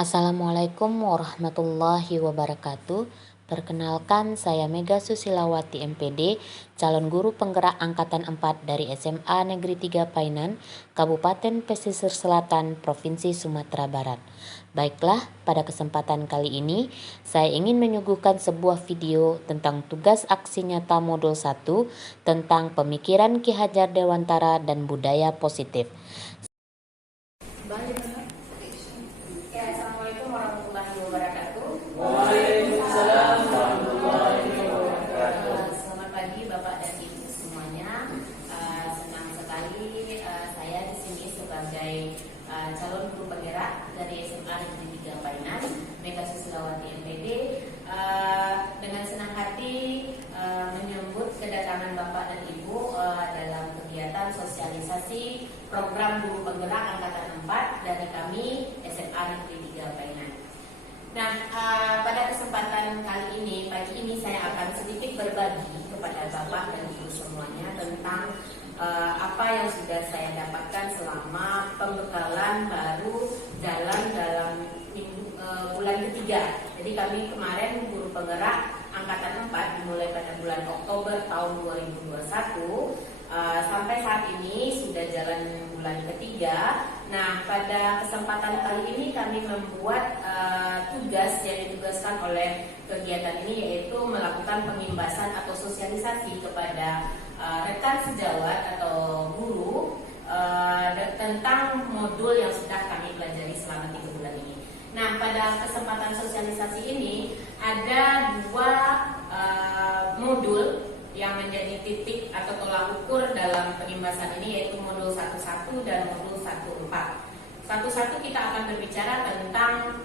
Assalamualaikum warahmatullahi wabarakatuh. Perkenalkan, saya Mega Susilawati MPD, calon guru penggerak Angkatan 4 dari SMA Negeri 3 Painan, Kabupaten Pesisir Selatan, Provinsi Sumatera Barat. Baiklah, pada kesempatan kali ini, saya ingin menyuguhkan sebuah video tentang tugas aksi nyata modul 1 tentang pemikiran Ki Hajar Dewantara dan budaya positif. Assalamualaikum warahmatullahi wabarakatuh. Waalaikumsalam warahmatullahi wabarakatuh. Selamat pagi Bapak dan Ibu semuanya. Senang sekali saya di sini sebagai calon guru penggerak dari SMA Negeri 3 Painan, Mega Susilawati MPD. Dengan senang hati menyambut kedatangan Bapak dan Ibu dalam kegiatan sosialisasi program guru penggerak Angkatan 4 dari kami SMA Negeri 3 Painan. Nah, pada kesempatan kali ini, pagi ini saya akan sedikit berbagi kepada Bapak dan Ibu semuanya tentang apa yang sudah saya dapatkan selama pembekalan baru dalam bulan ketiga. Jadi kami kemarin guru penggerak Angkatan 4 dimulai pada bulan Oktober tahun 2021. Sampai saat ini sudah jalan bulan ketiga. Nah, pada kesempatan kali ini kami membuat tugas yang ditugaskan oleh kegiatan ini, yaitu melakukan pengimbasan atau sosialisasi kepada rekan sejawat atau guru tentang modul yang sudah kami pelajari selama 3 bulan ini. Nah, pada kesempatan sosialisasi ini ada 2 modul yang menjadi titik atau tolak ukur dalam pengimbasan ini, yaitu modul 11 dan modul 14. Satu-satu kita akan berbicara tentang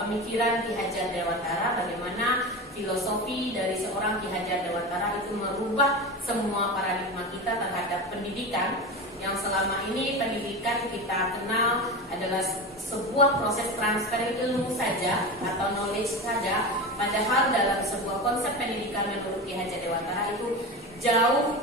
pemikiran Ki Hajar Dewantara, bagaimana filosofi dari seorang Ki Hajar Dewantara itu merubah semua paradigma kita terhadap pendidikan, yang selama ini pendidikan kita kenal adalah sebuah proses transfer ilmu saja atau knowledge saja, padahal dalam sebuah konsep pendidikan menurut Ki Hajar Dewantara itu jauh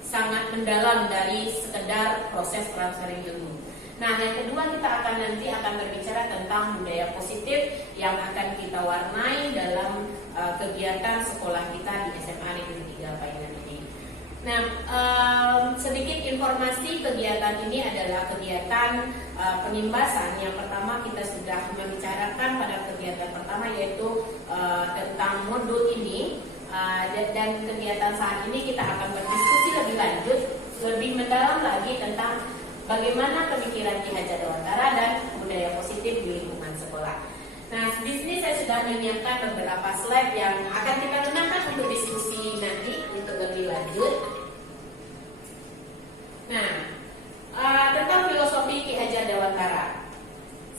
sangat mendalam dari sekedar proses transfer ilmu. Nah, yang kedua kita nanti akan berbicara tentang budaya positif yang akan kita warnai dalam kegiatan sekolah kita di SMA Negeri 3 Painan ini. Nah, sedikit informasi, kegiatan ini adalah kegiatan pengimbasan. Yang pertama kita sudah membicarakan pada kegiatan pertama, yaitu tentang modul ini, dan kegiatan saat ini kita akan berdiskusi lebih lanjut, lebih mendalam lagi tentang bagaimana pemikiran Ki Hajar Dewantara dan budaya positif di lingkungan sekolah. Nah, di sini saya sudah menyiapkan beberapa slide yang akan kita gunakan untuk diskusi nanti untuk lebih lanjut. Nah, tentang filosofi Ki Hajar Dewantara.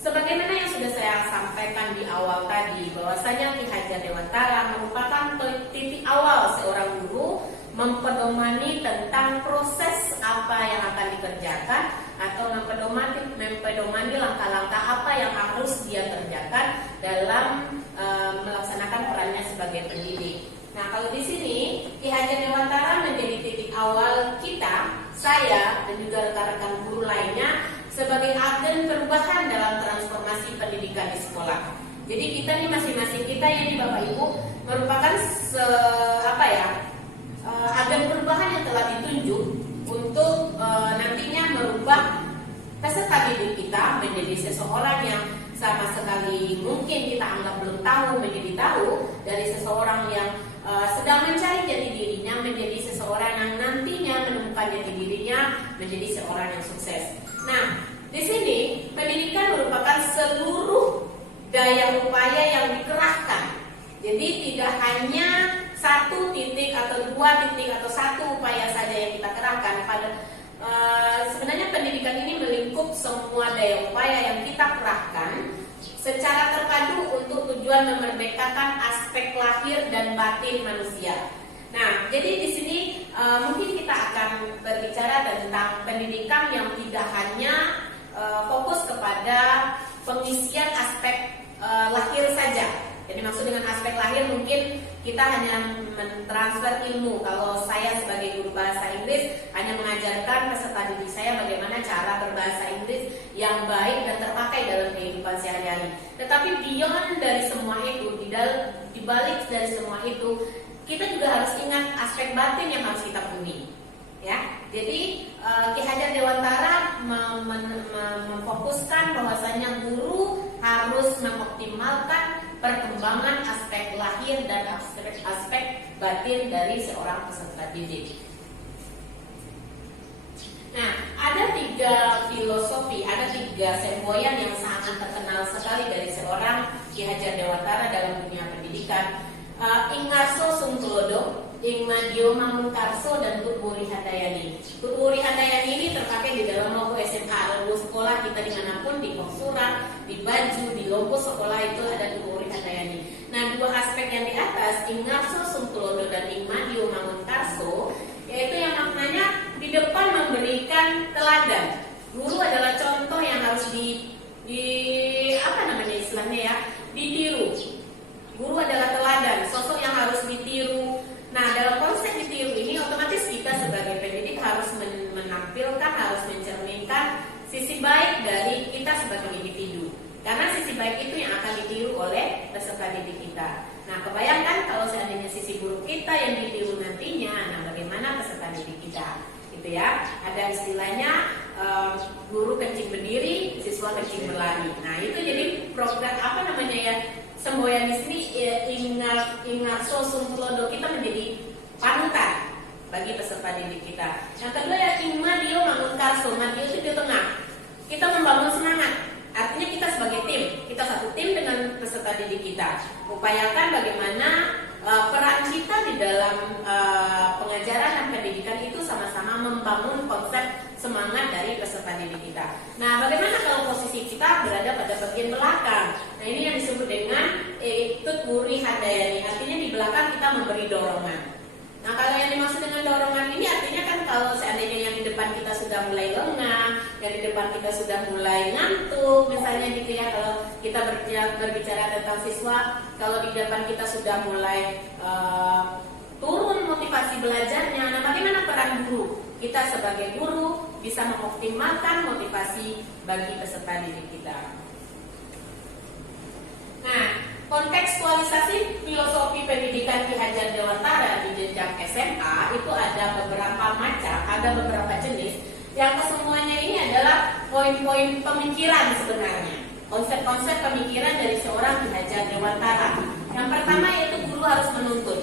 Sebagaimana yang sudah saya sampaikan di awal tadi, bahwasanya Ki Hajar Dewantara merupakan titik awal seorang guru mempedomani tentang proses apa yang akan dikerjakan atau mempedomani langkah-langkah apa yang harus dia kerjakan dalam melaksanakan perannya sebagai pendidik. Nah, kalau di sini Ki Hajar Dewantara menjadi titik awal kita, saya dan juga rekan-rekan guru lainnya sebagai agen perubahan dalam transformasi pendidikan di sekolah. Jadi kita nih, masing-masing kita ini Bapak Ibu merupakan agen perubahan yang telah ditunjuk untuk nantinya merubah peserta didik kita menjadi seseorang yang sama sekali mungkin kita anggap belum tahu menjadi tahu, dari seseorang yang sedang mencari jati dirinya menjadi seseorang yang nantinya menemukan jati dirinya menjadi seorang yang sukses. Nah, di sini pendidikan merupakan seluruh daya upaya yang dikerahkan. Jadi tidak hanya satu titik atau 2 titik atau satu upaya saja yang kita kerahkan. Sebenarnya pendidikan ini melingkup semua daya upaya yang kita kerahkan secara terpadu untuk tujuan memerdekakan aspek lahir dan batin manusia. Nah, jadi di sini mungkin kita akan berbicara tentang pendidikan yang tidak hanya fokus kepada pengisian aspek lahir saja, Jadi maksud dengan aspek lahir mungkin kita hanya mentransfer ilmu. Kalau saya sebagai guru bahasa Inggris hanya mengajarkan peserta didik saya bagaimana cara berbahasa Inggris yang baik dan terpakai dalam kehidupan sehari-hari. Tetapi beyond dari semua itu, di balik dari semua itu, kita juga harus ingat aspek batin yang harus kita penuhi. Ya, jadi Ki Hajar Dewantara memfokuskan bahwasanya guru harus mengoptimalkan perkembangan aspek lahir dan aspek batin dari seorang peserta didik. Nah, ada 3 filosofi, ada 3 semboyan yang sangat terkenal sekali dari seorang Ki Hajar Dewantara dalam dunia pendidikan. Ingarso Sungtulodo, Ingmadio Mamungkarso, dan Tutwuri Handayani. Tutwuri Handayani ini terpakai di dalam logo SMA, logo sekolah kita dimanapun, di kos surat, di baju, di logo sekolah itu ada Tutwuri Handayani. Nah, 2 aspek yang di atas, Ingarso Sungtulodo dan Ingmadio Mamungkarso, yaitu yang maknanya di depan memberikan teladan. Guru adalah contoh yang harus ditiru. Guru adalah teladan, sosok yang harus ditiru. Nah, dalam konsep ditiru ini otomatis kita sebagai pendidik harus menampilkan, harus mencerminkan sisi baik dari kita sebagai individu. Karena sisi baik itu yang akan ditiru oleh peserta didik kita. Nah, kebayangkan kalau seandainya sisi buruk kita yang ditiru nantinya, nah bagaimana peserta didik kita? Gitu ya. Ada istilahnya guru kencing berdiri, siswa kencing berlari. Nah, itu jadi program semboyan di sini ingat sosum klodo kita menjadi panutan bagi peserta didik kita. Yang kedua ya Ingmadio Mangunkarso, Madio itu di tengah. Kita membangun semangat. Artinya kita sebagai tim, kita satu tim dengan peserta didik kita. Upayakan bagaimana peran kita di dalam pengajaran dan pendidikan itu sama-sama membangun konsep semangat dari peserta didik kita. Nah, bagaimana kalau posisi kita berada pada bagian belakang? Nah, ini yang disebut dengan Tutwuri Handayani. Artinya di belakang kita memberi dorongan. Nah, kalau yang dimaksud dengan dorongan ini artinya kan kalau seandainya yang di depan kita sudah mulai lengah, yang di depan kita sudah mulai ngantuk, misalnya gitu ya, kalau kita berbicara tentang siswa, kalau di depan kita sudah mulai turun motivasi belajarnya, nah bagaimana peran guru? Kita sebagai guru bisa mengoptimalkan motivasi bagi peserta didik kita. Nah, kontekstualisasi filosofi pendidikan Ki Hajar Dewantara di jenjang SMA itu ada beberapa macam, ada beberapa jenis. Yang kesemuanya ini adalah poin-poin pemikiran sebenarnya, konsep-konsep pemikiran dari seorang Ki Hajar Dewantara. Yang pertama yaitu guru harus menuntun,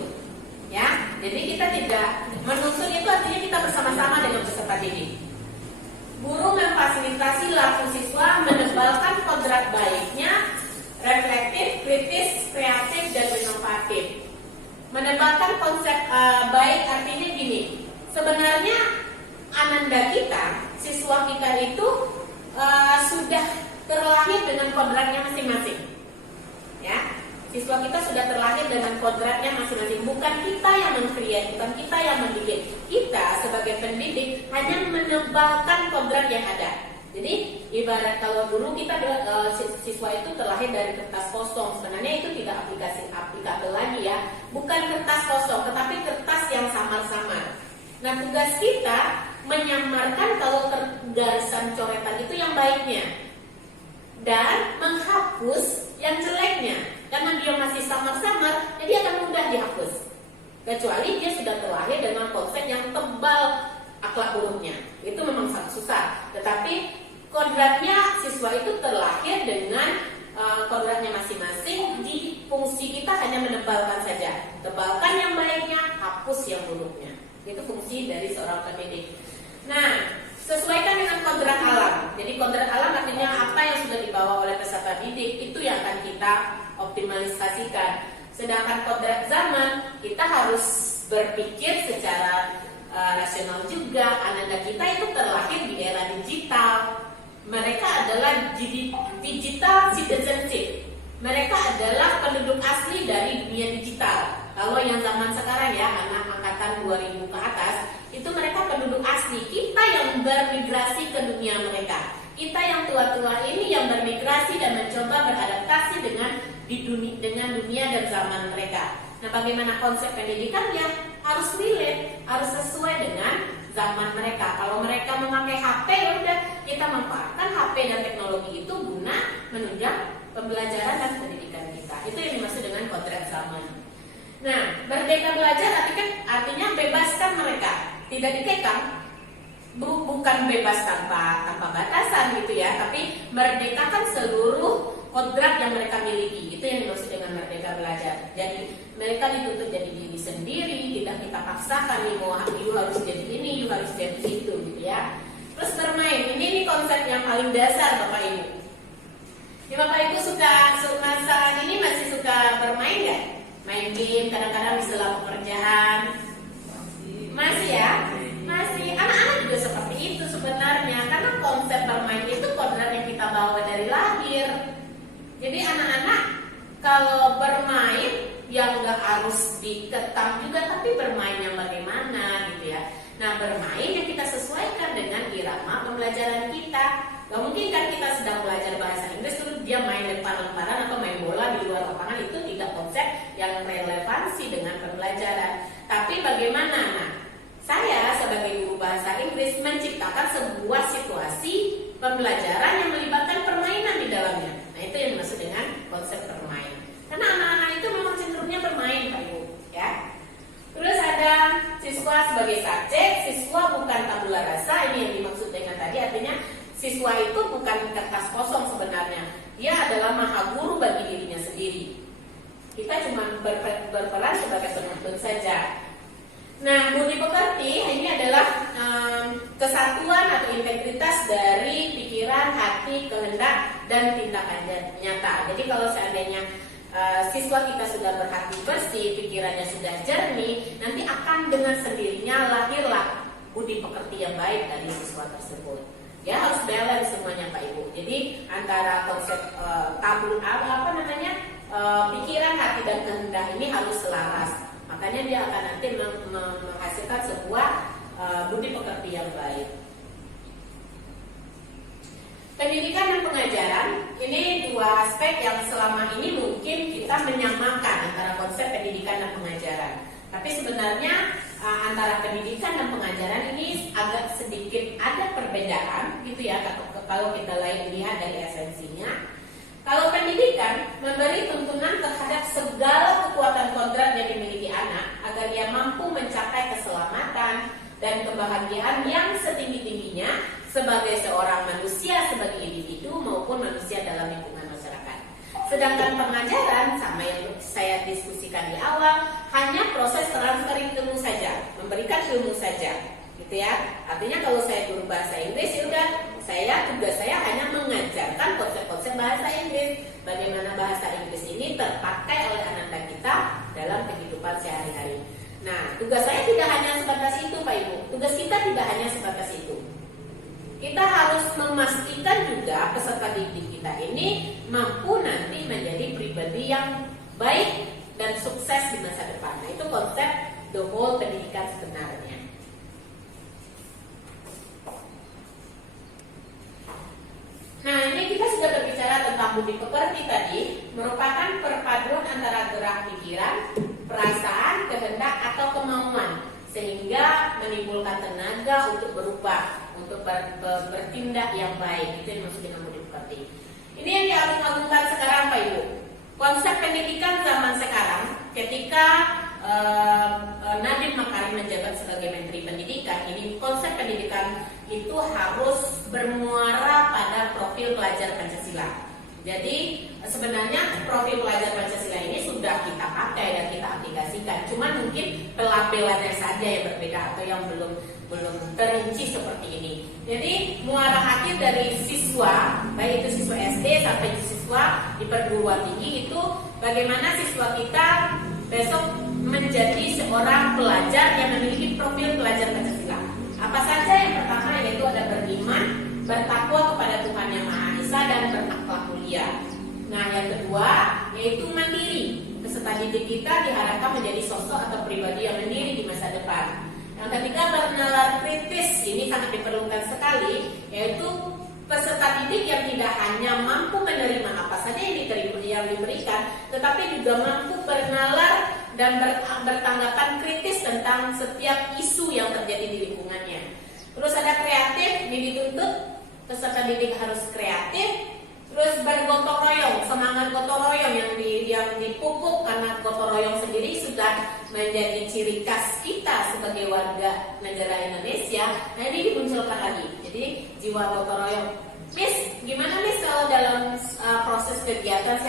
ya. Jadi kita tidak menuntun itu artinya kita bersama-sama dengan peserta didik. Guru memfasilitasi laku siswa menebalkan kodrat baiknya, reflektif, kritis, kreatif, dan inovatif. Menebalkan konsep baik artinya gini. Sebenarnya ananda kita, siswa kita itu sudah terlahir dengan kodratnya masing-masing. Ya, siswa kita sudah terlahir dengan kodratnya masing-masing. Bukan kita yang men-create, bukan kita yang mendidik. Kita sebagai pendidik hanya menebalkan kodrat yang ada. Jadi ibarat kalau dulu kita siswa itu terlahir dari kertas kosong, sebenarnya itu tidak aplikabel lagi ya. Bukan kertas kosong, tetapi kertas yang samar-samar. Nah, tugas kita menyamarkan kalau garisan coretan itu yang baiknya dan menghapus yang jeleknya. Karena dia masih samar-samar, jadi akan mudah dihapus. Kecuali dia sudah terlahir dengan konsep yang tebal akhlak buruknya. Itu memang sangat susah. Tetapi kodratnya siswa itu terlahir dengan kodratnya masing-masing. Di fungsi kita hanya menebalkan saja. Tebalkan yang baiknya, hapus yang buruknya. Itu fungsi dari seorang pendidik. Nah, sesuaikan dengan kodrat alam. Jadi kodrat alam artinya apa yang sudah dibawa oleh peserta didik, itu yang akan kita optimalisasikan. Sedangkan kodrat zaman, kita harus berpikir secara rasional juga. Ananda kita itu terlahir di era digital. Mereka adalah digital citizenship. Mereka adalah penduduk asli dari dunia digital. Kalau yang zaman sekarang ya, anak angkatan 2000 ke atas, itu mereka penduduk asli. Kita yang bermigrasi ke dunia mereka. Kita yang tua-tua ini yang bermigrasi dan mencoba beradaptasi dengan dengan dunia dan zaman mereka. Nah, bagaimana konsep pendidikannya? Harus relate, harus sesuai dengan zaman mereka. Kalau mereka memakai HP, ya udah kita manfaatkan HP dan teknologi itu guna menunjang pembelajaran dan pendidikan kita. Itu yang dimaksud dengan kodrat zaman. Nah, merdeka belajar artinya bebaskan mereka, tidak dikekang. Bukan bebas tanpa batasan gitu ya, tapi merdekakan seluruh kodrat yang mereka miliki. Itu yang dimaksud dengan merdeka belajar. Jadi mereka dituntut jadi diri sendiri, tidak kita paksakan nih, mau you harus jadi ini, you harus jadi itu gitu ya. Terus bermain, ini konsep yang paling dasar Bapak Ibu. Ya, Bapak Ibu suka saat ini masih suka bermain nggak? Main game kadang-kadang di sela pekerjaan. Masih ya? Masih. Anak-anak juga seperti itu sebenarnya, karena konsep bermain itu kodrat yang kita bawa dari lahir. Jadi anak-anak kalau bermain yang nggak harus dikekang juga, tapi bermain yang bagaimana gitu ya. Nah, bermain yang kita sesuaikan dengan irama pembelajaran kita. Gak mungkin kan kita sedang belajar bahasa Inggris terus dia main lempar-lemparan atau main bola di luar lapangan. Itu tidak konsep yang relevansi dengan pembelajaran. Tapi bagaimana? Nah, saya sebagai guru bahasa Inggris menciptakan sebuah situasi pembelajaran yang melibatkan permainan di dalamnya. Nah, itu yang dimaksud dengan konsep bermain. Karena anak-anak itu memang cenderungnya bermain, Pak Ibu, ya. Terus ada siswa sebagai subjek, siswa bukan tabula rasa. Ini yang dimaksud dengan tadi, artinya siswa itu bukan kertas kosong sebenarnya. Dia adalah maha guru bagi dirinya sendiri. Kita cuma berperan sebagai penuntut saja. Nah, budi pekerti ini adalah kesatuan atau integritas dari pikiran, hati, kehendak, dan tindakan nyata. Jadi kalau seandainya siswa kita sudah berhati bersih, pikirannya sudah jernih, nanti akan dengan sendirinya lahirlah budi pekerti yang baik dari siswa tersebut. Ya, harus balance semuanya Pak Ibu. Jadi antara konsep pikiran, hati, dan kehendak ini harus selaras. Makanya dia akan nanti menghasilkan sebuah budi pekerti yang baik. Pendidikan dan pengajaran ini dua aspek yang selama ini mungkin kita menyamakan antara konsep pendidikan dan pengajaran. Tapi sebenarnya antara pendidikan dan pengajaran ini agak sedikit ada perbedaan gitu ya kalau kita lihat dari esensinya. Kalau pendidikan memberi tuntunan terhadap segala kekuatan kodrat yang dimiliki anak agar dia mampu mencapai keselamatan dan kebahagiaan yang setinggi-tingginya sebagai seorang manusia, sebagai individu maupun manusia dalam lingkungan masyarakat. Sedangkan pengajaran, sama yang saya diskusikan di awal, hanya proses transfer ilmu saja, memberikan ilmu saja, gitu ya. Artinya kalau saya guru bahasa Inggris, ya udah tugas saya hanya mengajarkan konsep-konsep bahasa Inggris, bagaimana bahasa Inggris ini terpakai oleh anak-anak kita dalam kehidupan sehari-hari. Nah, tugas saya tidak hanya sebatas itu, Pak Ibu. Tugas kita tidak hanya sebatas itu. Kita harus memastikan juga peserta didik kita ini mampu nanti menjadi pribadi yang baik dan sukses di masa depan. Nah, itu konsep the whole pendidikan sebenarnya. Nah, ini kita sudah berbicara tentang budi pekerti tadi, merupakan perpaduan antara gerak pikiran, perasaan, kehendak atau kemauan, sehingga menimbulkan tenaga untuk berubah, untuk bertindak yang baik. Itu yang maksud dengan budi pekerti. Ini yang diagung-agungkan sekarang Pak Ibu. Konsep pendidikan zaman sekarang, ketika Nadiem Makarim menjabat sebagai Menteri Pendidikan, ini konsep pendidikan itu harus bermuara pada profil pelajar Pancasila. Jadi sebenarnya profil pelajar Pancasila ini sudah kita pakai dan kita aplikasikan, cuma mungkin pelabelannya saja yang berbeda atau yang belum terinci seperti ini. Jadi muara akhir dari siswa, baik itu siswa SD sampai siswa di perguruan tinggi, itu bagaimana siswa kita besok menjadi seorang pelajar yang memiliki profil pelajar Pancasila. Apa saja? Yang pertama yaitu ada beriman, bertakwa kepada Tuhan Yang Maha Esa, dan berakhlak mulia. Nah, yang kedua yaitu mandiri. Peserta didik kita diharapkan menjadi sosok atau pribadi yang mandiri di masa depan. Yang ketiga, bernalar kritis. Ini sangat diperlukan sekali, yaitu peserta didik yang tidak hanya mampu menerima apa saja yang diberikan, tetapi juga mampu bernalar dan bertanggapan kritis tentang setiap isu yang terjadi di lingkungannya. Terus ada kreatif, dituntut peserta didik harus kreatif. Terus bergotong royong, semangat gotong royong yang dipupuk karena gotong royong sendiri sudah menjadi ciri khas kita sebagai warga negara Indonesia. Nah, ini dimunculkan lagi. Jadi jiwa gotong royong. Miss, gimana Miss kalau dalam proses kegiatan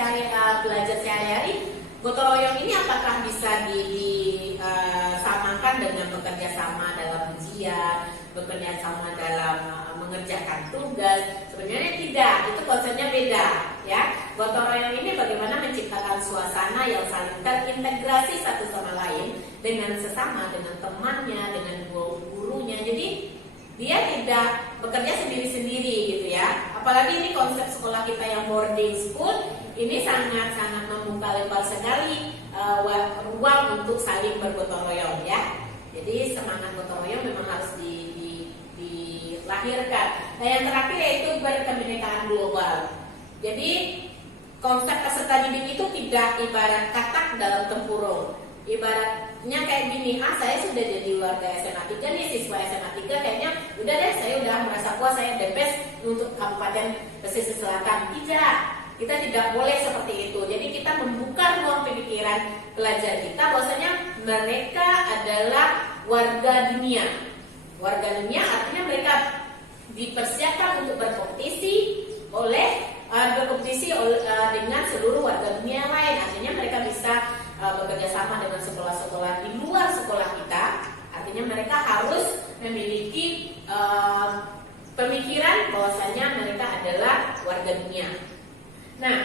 belajar sehari-hari, gotong royong ini apakah bisa disamakan dengan bekerja sama dalam ujian, bekerja sama dalam mengerjakan tugas? Sebenarnya tidak, itu konsepnya beda, ya. Gotong royong ini bagaimana menciptakan suasana yang saling terintegrasi satu sama lain dengan sesama, dengan temannya, dengan gurunya. Jadi dia tidak bekerja sendiri-sendiri gitu ya. Apalagi ini konsep sekolah kita yang boarding school, ini sangat-sangat membuka lebar sekali ruang untuk saling bergotong royong ya. Jadi semangat gotong royong memang harus dilahirkan. Nah, yang terakhir yaitu berkebinekaan global. Jadi konsep peserta didik itu tidak ibarat katak dalam tempurung. Ibaratnya kayak gini, saya sudah jadi warga SMA 3 nih, siswa SMA 3, kayaknya udah deh, saya udah merasa puas, saya the best untuk Kabupaten Pesisir Selatan. Tidak, kita tidak boleh seperti itu. Jadi kita membuka ruang pemikiran pelajar kita bahwasanya mereka adalah warga dunia. Warga dunia artinya mereka dipersiapkan untuk berkompetisi dengan seluruh warga dunia yang lain. Artinya mereka bisa bekerja sama dengan sekolah-sekolah di luar sekolah kita. Artinya mereka harus memiliki pemikiran bahwasanya mereka adalah warga dunia. Nah,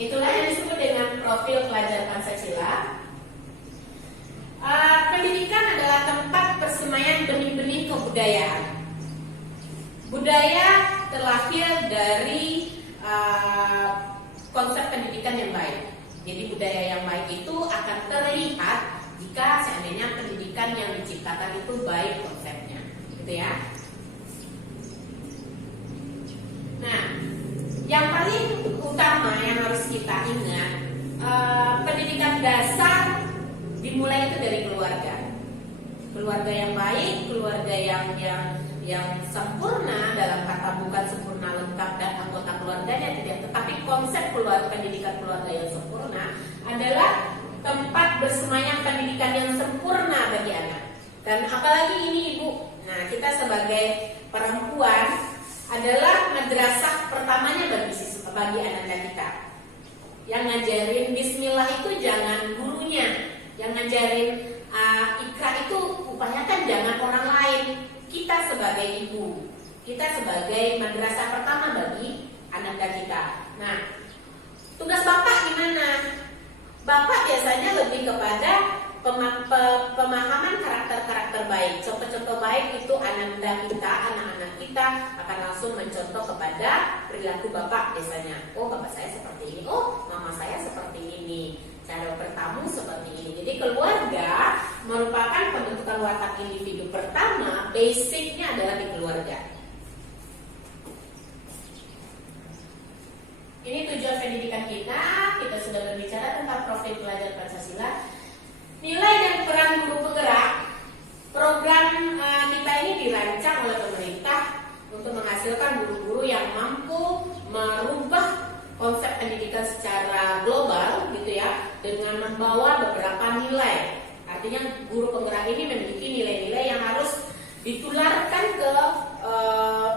itulah yang disebut dengan profil pelajar Pancasila. Pendidikan adalah tempat persemaian benih-benih kebudayaan. Budaya terlahir dari konsep pendidikan yang baik. Jadi budaya yang baik itu akan terlihat jika seandainya pendidikan yang diciptakan itu baik konsepnya, gitu ya. Nah, yang paling utama yang harus kita ingat, pendidikan dasar dimulai itu dari keluarga. Keluarga yang baik, keluarga yang sempurna, dalam kata bukan sempurna lengkap dan anggota keluarganya tidak, tetapi konsep pendidikan keluarga yang sempurna adalah tempat bersemayam pendidikan yang sempurna bagi anak. Dan apalagi ini Ibu, nah kita sebagai perempuan adalah madrasah pertamanya bagi anak kita. Yang ngajarin Bismillah itu jangan gurunya, yang ngajarin Ikra itu upayakan jangan orang lain. Kita sebagai ibu, kita sebagai madrasah pertama bagi anak kita. Nah, tugas Bapak gimana? Bapak biasanya lebih kepada pemahaman karakter-karakter baik. Contoh-contoh baik itu anak-anak kita akan langsung mencontoh kepada perilaku Bapak biasanya. Oh, Bapak saya seperti ini. Oh, Mama saya seperti ini. Cara bertamu seperti ini. Jadi keluarga merupakan pembentukan watak individu pertama, basicnya adalah di keluarga. Ini tujuan pendidikan kita sudah berbicara tentang profil pelajar Pancasila. Nilai dan peran guru penggerak. Program kita ini dirancang oleh pemerintah untuk menghasilkan guru-guru yang mampu merubah konsep pendidikan secara global gitu ya, dengan membawa beberapa nilai. Artinya guru penggerak ini memiliki nilai-nilai yang harus ditularkan ke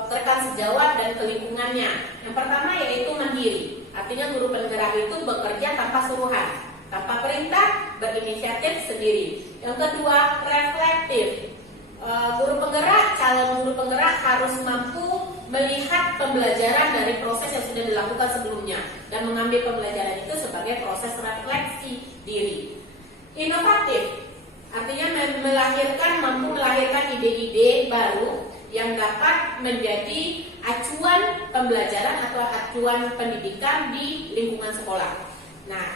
rekan sejawat dan ke lingkungannya. Yang pertama yaitu mandiri. Artinya guru penggerak itu bekerja tanpa suruhan, tanpa perintah, berinisiatif sendiri. Yang kedua, reflektif. Calon guru penggerak harus mampu melihat pembelajaran dari proses yang sudah dilakukan sebelumnya dan mengambil pembelajaran itu sebagai proses refleksi diri. Inovatif, artinya mampu melahirkan ide-ide baru yang dapat menjadi acuan pembelajaran atau acuan pendidikan di lingkungan sekolah. Nah,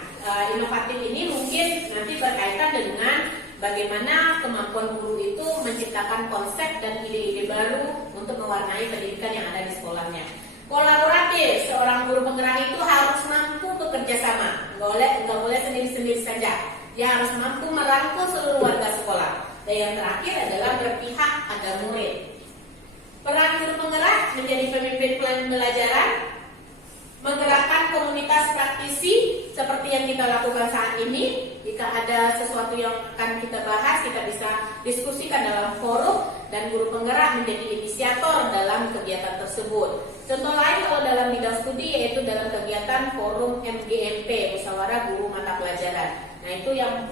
inovatif ini mungkin nanti berkaitan dengan bagaimana kemampuan guru itu menciptakan konsep dan ide-ide baru untuk mewarnai pendidikan yang ada di sekolahnya. Kolaboratif, seorang guru penggerak itu harus mampu bekerja nggak boleh sendiri-sendiri saja. Dia harus mampu merangkul seluruh warga sekolah. Dan yang terakhir adalah berpihak pada murid. Peran guru penggerak menjadi pemimpin pembelajaran, menggerakkan komunitas praktisi seperti yang kita lakukan saat ini. Jika ada sesuatu yang akan kita bahas, kita bisa diskusikan dalam forum, dan guru penggerak menjadi inisiator dalam kegiatan tersebut. Contoh lain kalau dalam bidang studi yaitu dalam kegiatan forum MGMP, Musyawarah Guru Mata Pelajaran. Nah, itu yang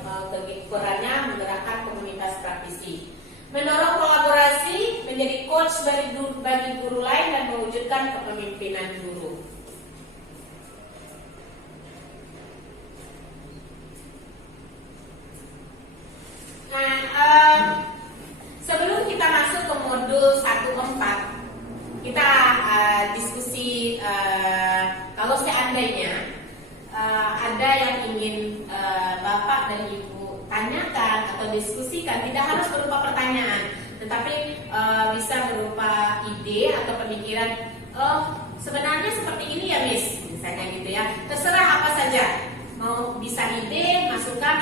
perannya menggerakkan komunitas praktisi. Mendorong kolaborasi, menjadi coach bagi guru lain dan mewujudkan kepemimpinan guru. Nah, sebelum kita masuk ke modul 1.4, kita diskusi kalau seandainya ada yang ingin Bapak dan Ibu tanyakan atau diskusikan, tidak harus berupa pertanyaan, tetapi bisa berupa ide atau pemikiran. Sebenarnya seperti ini ya, Miss, misalnya gitu ya. Terserah apa saja. Mau bisa ide, masukan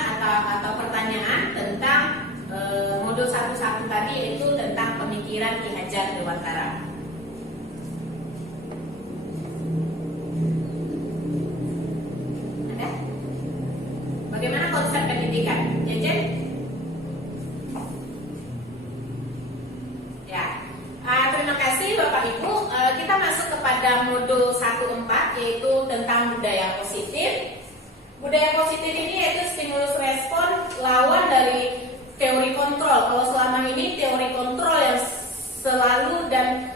atau pertanyaan tentang modul 1.1 tadi, yaitu tentang pemikiran Ki Hajar Dewantara. Ada? Bagaimana konsep pendidikan? Jejen? Ya. Terima kasih Bapak Ibu. Kita masuk kepada modul 1.4, yaitu tentang budaya positif. Budaya positif ini yaitu stimulus respon lawan dari teori kontrol. Kalau selama ini teori kontrol yang selalu dan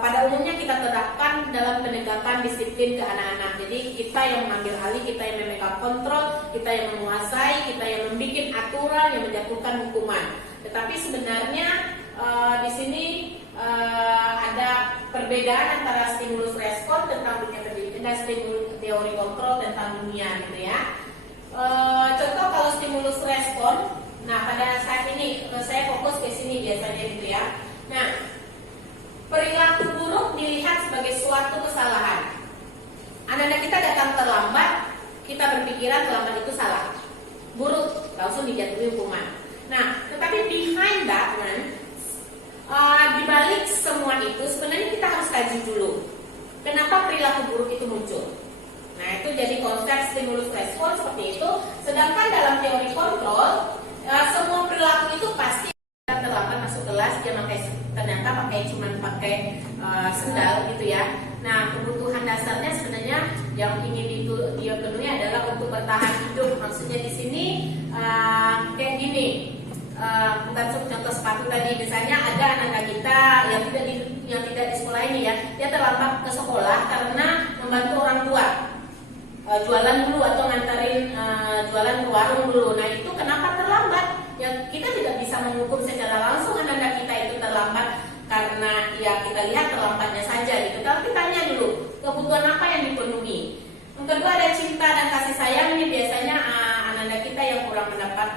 pada umumnya kita terapkan dalam penegakan disiplin ke anak-anak. Jadi kita yang mengambil alih, kita yang memegang kontrol, kita yang menguasai, kita yang membuat aturan yang menjatuhkan hukuman. Tetapi sebenarnya di sini ada perbedaan antara stimulus respon tentang dunia pendidikan dan stimulus teori kontrol tentang dunia, gitu ya. Contoh kalau stimulus respon, nah pada saat ini saya fokus ke sini biasanya, gitu ya. Nah, perilaku buruk dilihat sebagai suatu kesalahan. Anak-anak kita datang terlambat, kita berpikiran terlambat itu salah, buruk, langsung dijatuhi hukuman. Nah, tetapi behind that one, di balik semua itu sebenarnya kita harus kaji dulu kenapa perilaku buruk itu muncul. Nah, itu jadi konsep stimulus respon seperti itu. Sedangkan dalam teori kontrol, semua perilaku itu pasti terlambat masuk kelas, dia ternyata pakai sendal, gitu ya. Nah, kebutuhan dasarnya sebenarnya yang ingin dia penuhi adalah untuk bertahan hidup. Maksudnya di sini kayak gini. Bukan contoh sepatu tadi, misalnya ada anak-anak kita yang tidak di sekolah ini ya, dia terlambat ke sekolah karena membantu orang tua jualan dulu atau nganterin jualan ke warung dulu. Nah, itu kenapa terlambat? Ya, kita tidak bisa mengukur secara langsung anak-anak kita itu terlambat karena ya kita lihat terlambatnya saja gitu. Tapi tanya dulu kebutuhan apa yang dipenuhi. Yang kedua ada cinta dan kasih sayang. Ini biasanya anak-anak kita yang kurang mendapat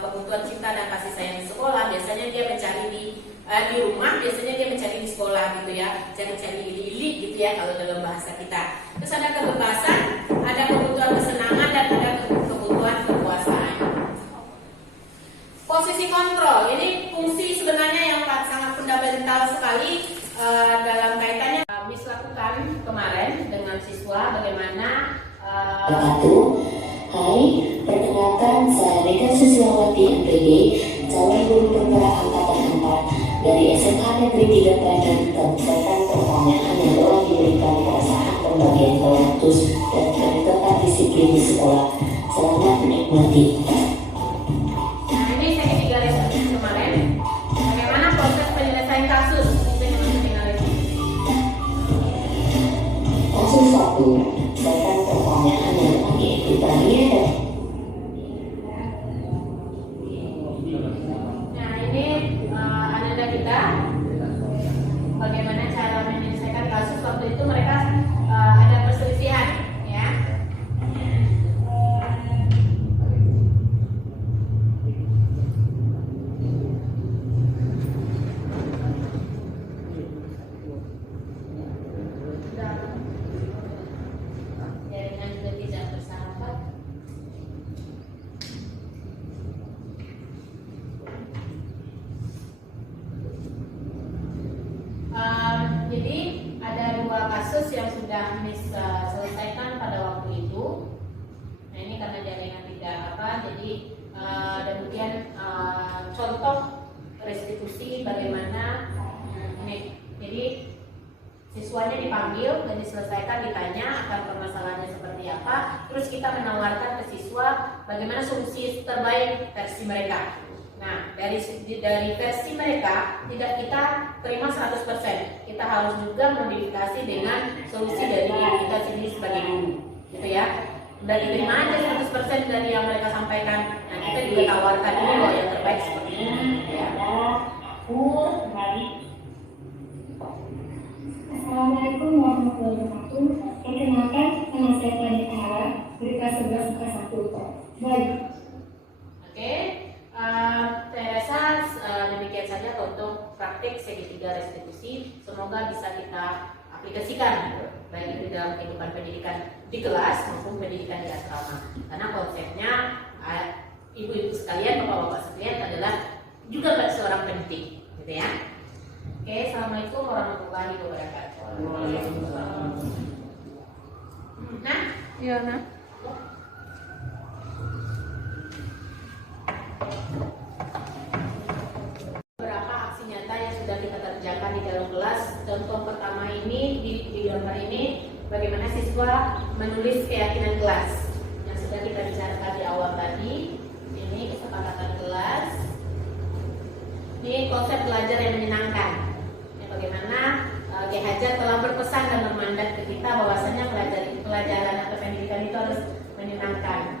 kebutuhan cinta dan kasih sayang di sekolah, biasanya dia mencari di rumah, biasanya dia mencari di sekolah, gitu ya, cari-cari ili-ili, gitu ya kalau dalam bahasa kita. Terus ada kebebasan, ada kebutuhan kesenangan, dan ada kebutuhan kekuasaan. Posisi kontrol ini fungsi sebenarnya yang sangat fundamental sekali dalam kaitannya. Miss lakukan kemarin dengan siswa bagaimana Hai, perkenalkan saya Mega Susilawati MPD, calon guru penggerak angkatan 4 dari SMA Negeri 3 Padang, Kabupaten Pertanyaan yang telah diberikan perasaan pembagian waktu dan peningkatan disiplin di sekolah. Selamat menikmati. Nah, ini saya tiga lesson kemarin. Bagaimana proses penyelesaian kasus? Itu yang masih tinggal itu. Kasus 1. Selesaikan pertanyaan yang telah diikutannya dan Nah, ini anak-anak kita bagaimana cara menyelesaikan kasus. Waktu itu mereka ada perselisihan, ya. Jaringan juga tidak bersahabat. Demikian contoh restitusi bagaimana ini. Jadi siswanya dipanggil dan diselesaikan, ditanya akan permasalahannya seperti apa, terus kita menawarkan ke siswa bagaimana solusi terbaik versi mereka. Nah, dari versi mereka tidak kita terima 100%. Kita harus juga modifikasi dengan solusi dari diri kita sendiri sebagai guru, gitu ya. Dan diterima aja 100% dari yang mereka sampaikan. Nah, kita juga tawarkan ini loh yang terbaik seperti ini. Ya. Assalamualaikum warahmatullahi wabarakatuh. Perkenalkan, nama saya Fani Tahara, dari kelas 11 kelas 1. Baik. Oke, saya rasa demikian saja untuk praktik segitiga restitusi. Semoga bisa kita aplikasikan baik itu dalam kehidupan pendidikan di kelas maupun pendidikan di asrama. Karena konsepnya ibu-ibu sekalian, bapak-bapak sekalian adalah juga seorang pendidik, gitu ya. Oke, assalamualaikum warahmatullahi wabarakatuh. Nah, Iya, nah. beberapa aksi nyata yang sudah kita kerjakan di dalam kelas. Contoh pertama ini di gambar ini bagaimana siswa menulis keyakinan kelas yang sudah kita bicarakan di awal tadi. Ini kesepakatan kelas. Ini konsep belajar yang menyenangkan. Ya, bagaimana Ki Hajar telah berpesan dan bermandat ke kita bahwasanya pelajaran atau pendidikan itu harus menyenangkan.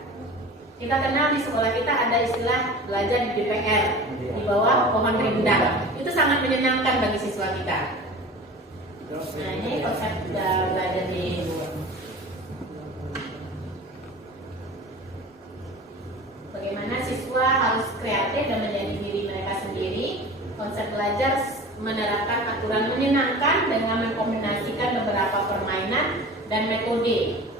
Kita kenal di sekolah kita ada istilah belajar di DPR, di bawah pohon rindang. Itu sangat menyenangkan bagi siswa kita. Nah, ini konsep belajar di bagaimana siswa harus kreatif dan menjadi diri mereka sendiri. Konsep belajar menerapkan aturan menyenangkan dengan mengkombinasikan beberapa permainan dan metode.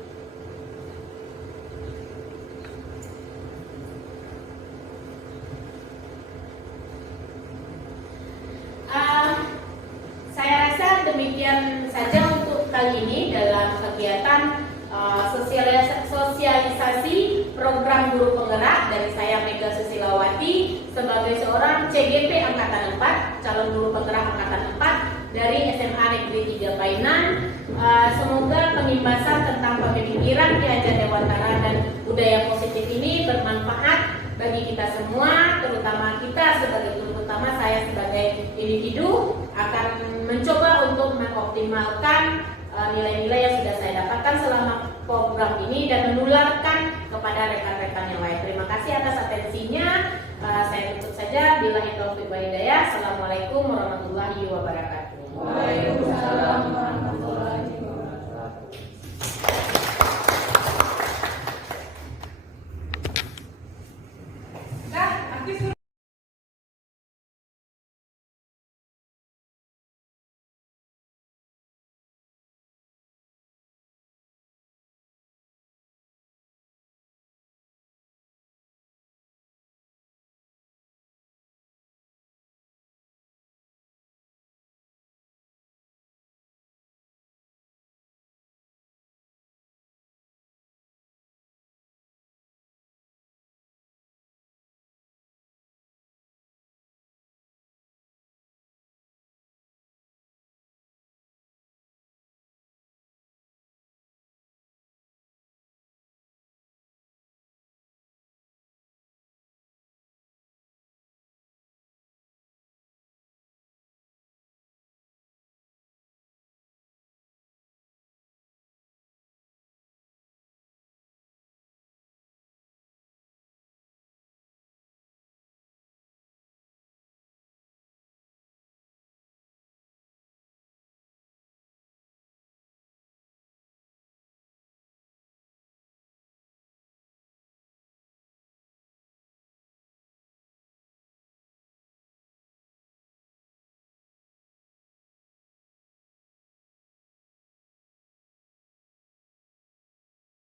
Saya rasa demikian saja untuk kali ini dalam kegiatan sosialisasi program guru penggerak dari saya Mega Susilawati sebagai seorang CGP Angkatan 4, calon guru penggerak Angkatan 4 dari SMA Negeri 3 Painan. Semoga pengimbasan tentang pemikiran Ki Hajar Dewantara dan budaya positif ini bermanfaat bagi kita semua, terutama kita sebagai guru, terutama saya sebagai individu akan mencoba untuk mengoptimalkan nilai-nilai yang sudah saya dapatkan selama program ini dan menularkan kepada rekan-rekan yang lain. Terima kasih atas atensinya. Saya tutup saja. Billahi taufiq wal hidayah. Assalamualaikum warahmatullahi wabarakatuh. Waalaikumsalam.